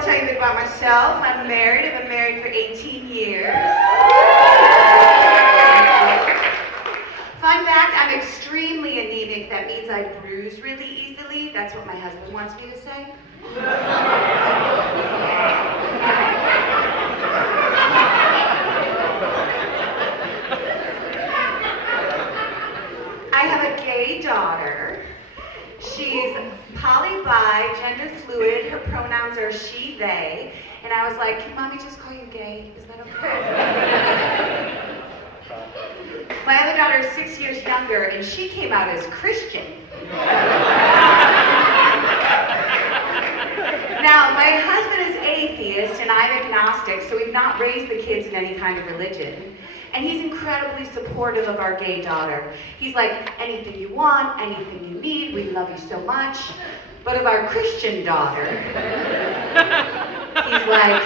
I'll tell you a bit about myself. I'm married. I've been married for 18 years. Fun fact, I'm extremely anemic. That means I bruise really easily. That's what my husband wants me to say. I have a gay daughter. She's poly-bi, gender fluid. Her pronouns are she, they. And I was like, can mommy just call you gay? Is that okay? My other daughter is 6 years younger, and she came out as Christian. Now, my husband is atheist, and I'm agnostic, so we've not raised the kids in any kind of religion. And he's incredibly supportive of our gay daughter. He's like, anything you want, anything you need, we love you so much. But of our Christian daughter, he's like,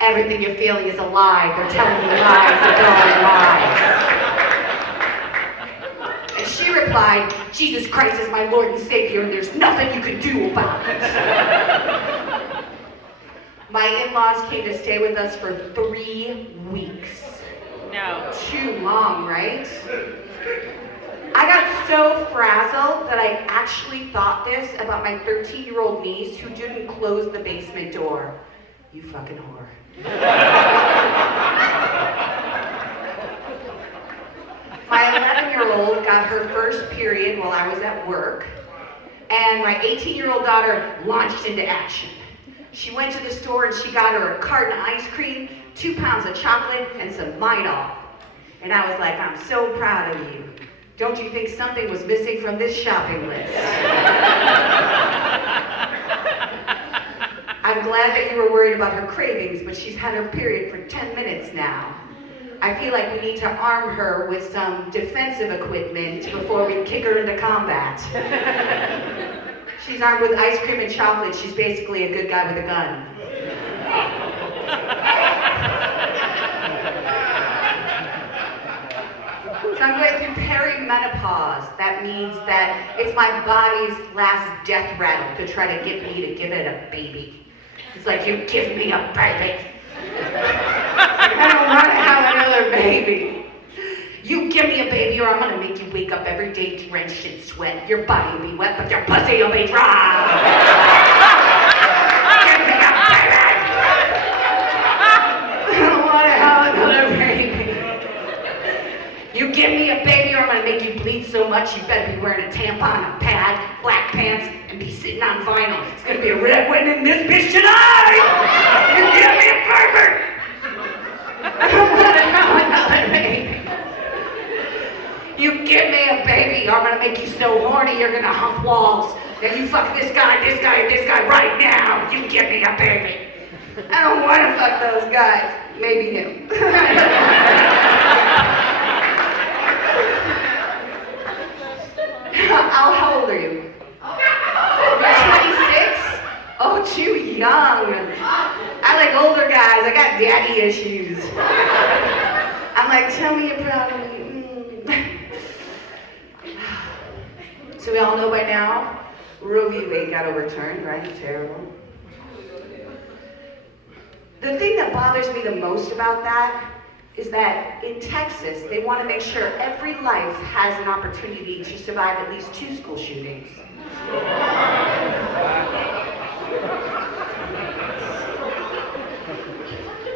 everything you're feeling is a lie. They're telling you lies, they're telling lies. And she replied, Jesus Christ is my Lord and Savior, and there's nothing you can do about it. My in-laws came to stay with us for 3 weeks. No. Too long, right? I got so frazzled that I actually thought this about my 13-year-old niece who didn't close the basement door. You fucking whore. My 11-year-old got her first period while I was at work, and my 18-year-old daughter launched into action. She went to the store and she got her a carton of ice cream, 2 pounds of chocolate, and some Midol. And I was like, I'm so proud of you. Don't you think something was missing from this shopping list? I'm glad that you were worried about her cravings, but she's had her period for 10 minutes now. I feel like we need to arm her with some defensive equipment before we kick her into combat. She's armed with ice cream and chocolate. She's basically a good guy with a gun. So I'm going through perimenopause. That means that it's my body's last death rattle to try to get me to give it a baby. It's like, you give me a baby. I don't want to have another baby. You give me a baby or I'm going to make you wake up every day drenched in sweat. Your body will be wet, but your pussy will be dry. Give me a baby. I don't want to have another baby. You give me a baby or I'm going to make you bleed so much you better be wearing a tampon, a pad, black pants, and be sitting on vinyl. It's going to be a red wedding in this bitch tonight. You give me a baby. I don't want to have another baby. You give me a baby, or I'm gonna make you so horny you're gonna hump walls. Now you fuck this guy, and this guy right now. You give me a baby. I don't want to fuck those guys. Maybe him. How old are you? You're 26? Oh, too young. I like older guys. I got daddy issues. I'm like, tell me you're proud of me. So we all know by now, Roe v. Wade got overturned, right? Terrible. The thing that bothers me the most about that is that in Texas, they want to make sure every life has an opportunity to survive at least 2 school shootings.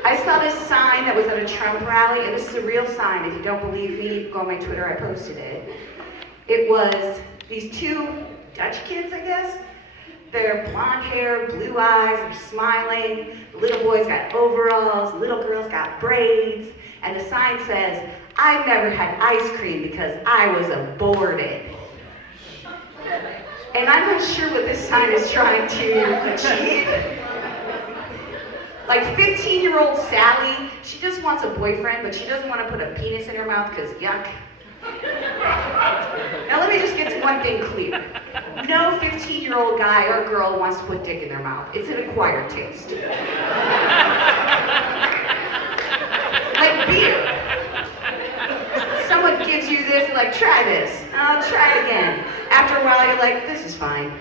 I saw this sign that was at a Trump rally, and this is a real sign. If you don't believe me, go on my Twitter, I posted it. It was these 2 Dutch kids, I guess. They're blonde hair, blue eyes, they're smiling. The little boys got overalls, little girls got braids. And the sign says, I've never had ice cream because I was aborted. And I'm not sure what this sign is trying to achieve. Like 15-year-old Sally, she just wants a boyfriend, but she doesn't want to put a penis in her mouth because yuck. Now let me just get to one thing clear. No 15-year-old guy or girl wants to put dick in their mouth. It's an acquired taste. Like beer. Someone gives you this, like, try this. I'll try it again. After a while, you're like, this is fine.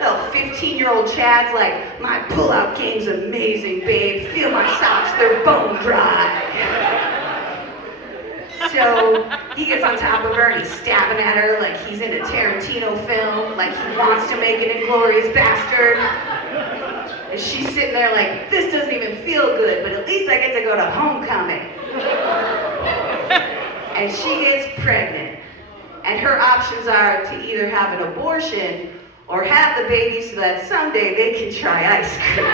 Little 15-year-old Chad's like, my pull-out game's amazing, babe. Feel my socks, they're bone dry. So he gets on top of her and he's stabbing at her like he's in a Tarantino film, like he wants to make an Inglourious Bastard. And she's sitting there like, this doesn't even feel good, but at least I get to go to homecoming. And she gets pregnant. And her options are to either have an abortion or have the baby so that someday they can try ice cream.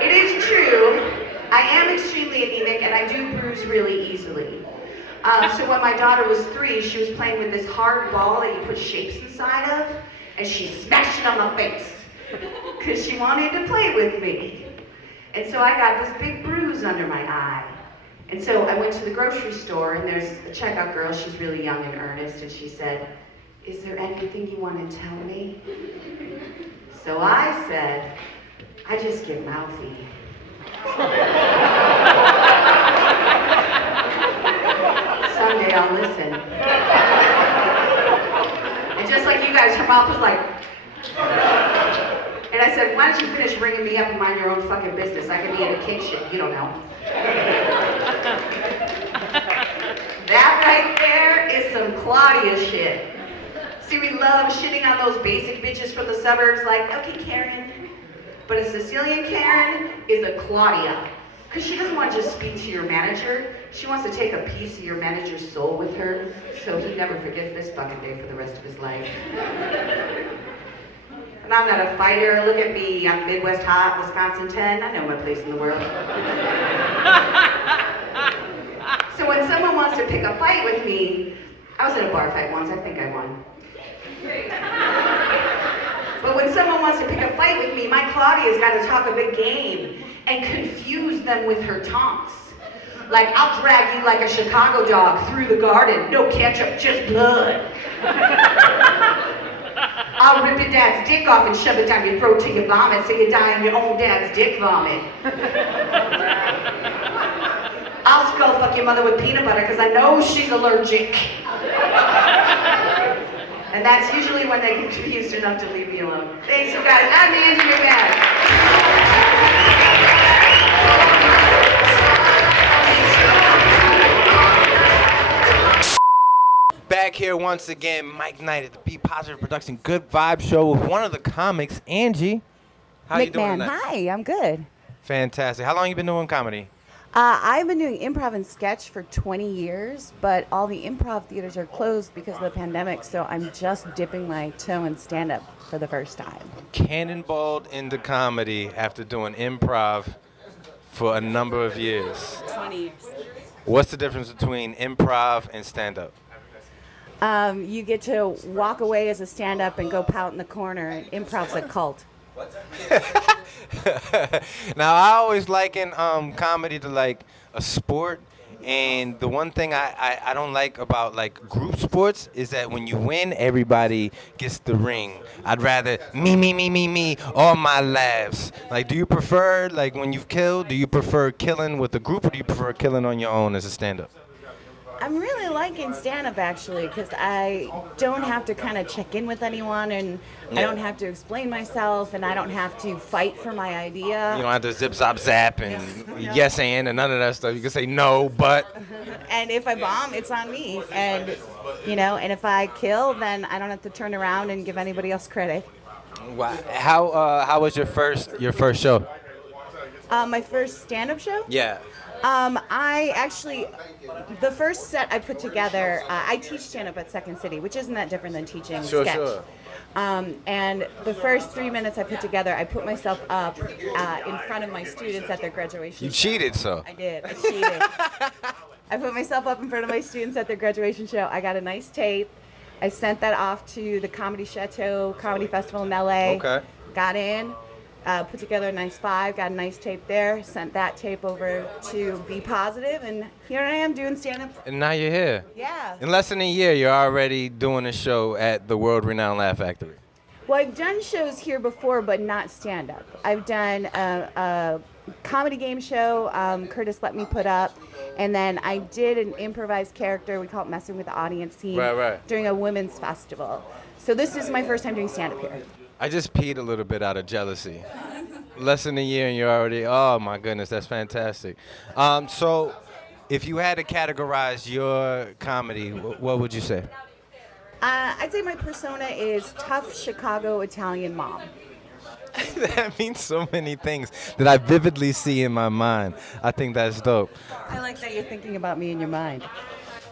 It is true, I am extremely anemic and I do bruise really easily. So when my daughter was 3, she was playing with this hard ball that you put shapes inside of, and she smashed it on my face because she wanted to play with me. And so I got this big bruise under my eye. And so I went to the grocery store and there's a checkout girl, she's really young and earnest, and she said, is there anything you want to tell me? So I said, I just get mouthy. Someday I'll listen. And just like you guys, her mouth was like, and I said, why don't you finish ringing me up and mind your own fucking business? I could be in a kink shit, you don't know. That right there is some Claudia shit. See, we love shitting on those basic bitches from the suburbs like, okay, Karen. But a Sicilian Karen is a Claudia. Because she doesn't want to just speak to your manager. She wants to take a piece of your manager's soul with her so he never forgets this fucking day for the rest of his life. And I'm not a fighter. Look at me. I'm Midwest hot, Wisconsin 10. I know my place in the world. So when someone wants to pick a fight with me, I was in a bar fight once. I think I won. But when someone wants to pick a fight with me, my Claudia's got to talk a big game and confuse them with her taunts. Like, I'll drag you like a Chicago dog through the garden. No ketchup, just blood. I'll rip your dad's dick off and shove it down your throat till you vomit so you die in your own dad's dick vomit. I'll skull fuck your mother with peanut butter because I know she's allergic. And that's usually when they get confused enough to leave me alone. Thanks, you guys. I'm Angie, you're back. Back here once again, Mike Knight at the Be Positive Production Good Vibe Show with one of the comics, Angie. How you doing tonight? Hi, I'm good. Fantastic. How long you been doing comedy? I've been doing improv and sketch for 20 years, but all the improv theaters are closed because of the pandemic, so I'm just dipping my toe in stand-up for the first time. Cannonballed into comedy after doing improv for a number of years. 20 years. What's the difference between improv and stand-up? You get to walk away as a stand-up and go pout in the corner, and improv's a cult. Now, I always liken comedy to like a sport, and the one thing I don't like about like group sports is that when you win, everybody gets the ring. I'd rather me, all my laughs. Like, do you prefer, like when you've killed, do you prefer killing with a group or do you prefer killing on your own as a stand-up? I'm really liking stand-up, actually, because I don't have to kind of check in with anyone, and I don't have to explain myself, and I don't have to fight for my idea. You don't have to zip, zop, zap, and yes, and none of that stuff. You can say no, but. And if I bomb, it's on me. And, you know, and if I kill, then I don't have to turn around and give anybody else credit. Wow. How was your first show? My first stand-up show? Yeah. The first set I put together, I teach stand-up at Second City, which isn't that different than teaching sketch. Sure. And the first 3 minutes I put together, I put myself up in front of my students at their graduation You show. cheated, so. I did. I cheated. I put myself up in front of my students at their graduation show. I got a nice tape. I sent that off to the Comedy Chateau Comedy Festival in LA. Okay. Got in. Put together a nice 5, got a nice tape there, sent that tape over to Be Positive, and here I am doing stand-up. And now you're here. Yeah. In less than a year, you're already doing a show at the world-renowned Laugh Factory. Well, I've done shows here before, but not stand-up. I've done a comedy game show Curtis let me put up. And then I did an improvised character, we call it Messing with the Audience Scene, Right. during a women's festival. So this is my first time doing stand-up here. I just peed a little bit out of jealousy. Less than a year and you're already, oh my goodness, that's fantastic. So if you had to categorize your comedy, what would you say? I'd say my persona is tough Chicago Italian mom. That means so many things that I vividly see in my mind. I think that's dope. I like that you're thinking about me in your mind.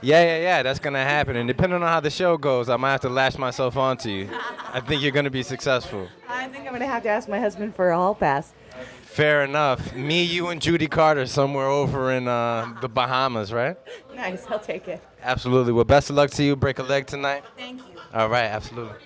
Yeah, that's going to happen. And depending on how the show goes, I might have to latch myself onto you. I think you're going to be successful. I think I'm going to have to ask my husband for a hall pass. Fair enough. Me, you, and Judy Carter somewhere over in the Bahamas, right? Nice, I'll take it. Absolutely. Well, best of luck to you. Break a leg tonight. Thank you. All right, absolutely.